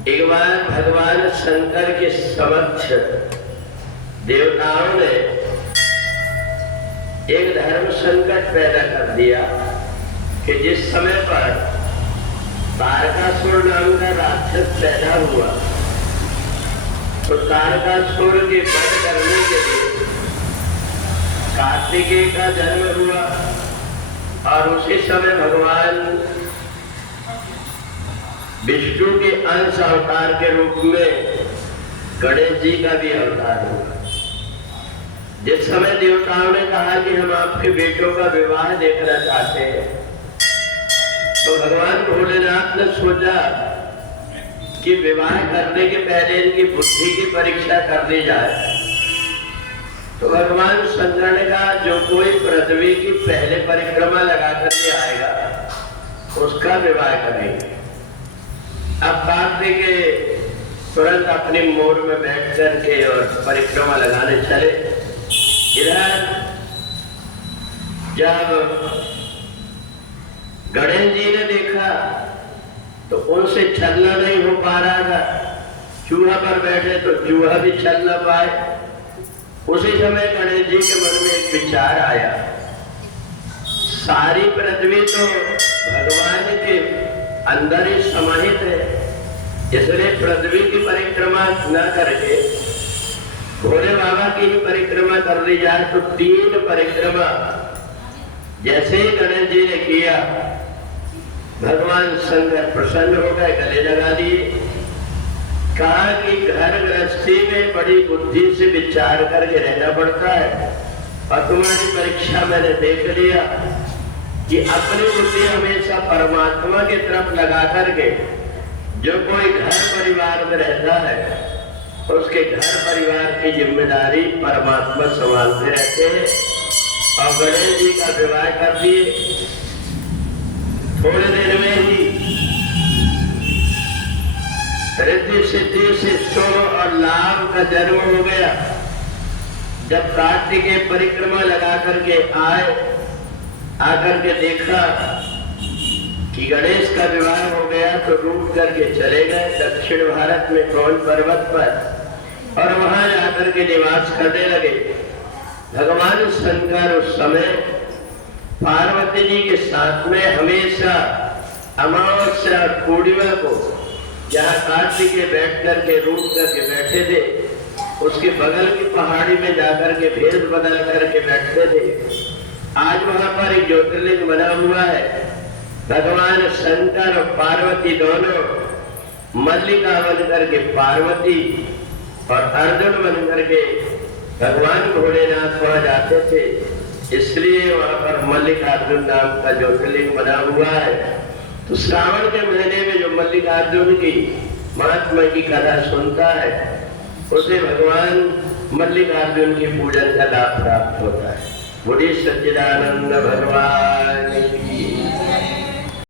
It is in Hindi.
एक बार भगवान शंकर के समक्ष देवताओं ने एक धर्म संकट पैदा कर दिया कि जिस समय पर तारकासुर नाम का राक्षस पैदा हुआ तो तारकासुर के वध करने के लिए कार्तिकेय का जन्म हुआ और उसी समय भगवान विष्णु के अंश अवतार के रूप में गणेश जी का भी अवतार हुआ। जिस समय देवताओं ने कहा कि हम आपके बेटों का विवाह देखना चाहते हैं तो भगवान भोलेनाथ ने सोचा कि विवाह करने के पहले इनकी बुद्धि की परीक्षा कर ली जाए। तो भगवान शंकर ने कहा जो कोई पृथ्वी की पहले परिक्रमा लगा करके आएगा उसका विवाह करेंगे। अब कार्तिकेय तुरंत अपनी मोर में बैठ करके और परिक्रमा लगाने चले। इधर जब गणेश जी ने देखा तो उनसे चलना नहीं हो पा रहा था। चूहा पर बैठे तो चूहा भी चल ना पाए। उसी समय गणेश जी के मन में एक विचार आया, सारी पृथ्वी तो भगवान के अंदर ही समाहित है, इसलिए पृथ्वी की परिक्रमा न करके भोले बाबा की ही परिक्रमा कर ली जाए। तो 3 परिक्रमा जैसे ही गणेश जी ने किया भगवान शंकर प्रसन्न हो गए, गले लगा दिए। कहा कि घर गृहस्थी में बड़ी बुद्धि से विचार करके रहना पड़ता है और तुम्हारी परीक्षा मैंने देख लिया कि अपनी बुद्धि हमेशा परमात्मा की तरफ लगा करके जो कोई घर परिवार में रहता है उसके घर परिवार की जिम्मेदारी परमात्मा संभालते रहते हैं। और गणेश जी का विवाह कर दिए। थोड़े देर में ही रिद्धि सिद्धि से सुख और लाभ का जन्म हो गया। जब कार्तिकेय परिक्रमा लगा करके आकर के देखा कि गणेश का विवाह हो गया तो रूठ करके चले गए दक्षिण भारत में कौन पर्वत पर और वहां जाकर के निवास करने लगे। भगवान शंकर उस समय पार्वती जी के साथ में हमेशा अमावस्या और पूर्णिमा को जहाँ कार्तिकेय बैठ करके रूठ करके बैठे थे उसके बगल की पहाड़ी में जाकर के भेद बदल करके बैठते थे। आज वहां पर एक ज्योतिर्लिंग बना हुआ है। भगवान शंकर और पार्वती दोनों मल्लिका बन करके पार्वती और अर्जुन बन करके भगवान भोलेनाथ वहां जाते थे, इसलिए वहां पर मल्लिकार्जुन नाम का ज्योतिर्लिंग बना हुआ है। तो श्रावण के महीने में जो मल्लिकार्जुन की महात्मा की कथा सुनता है उसे भगवान मल्लिकार्जुन की पूजन का लाभ प्राप्त होता है। बोलिए सच्चिदानंद भगवान की।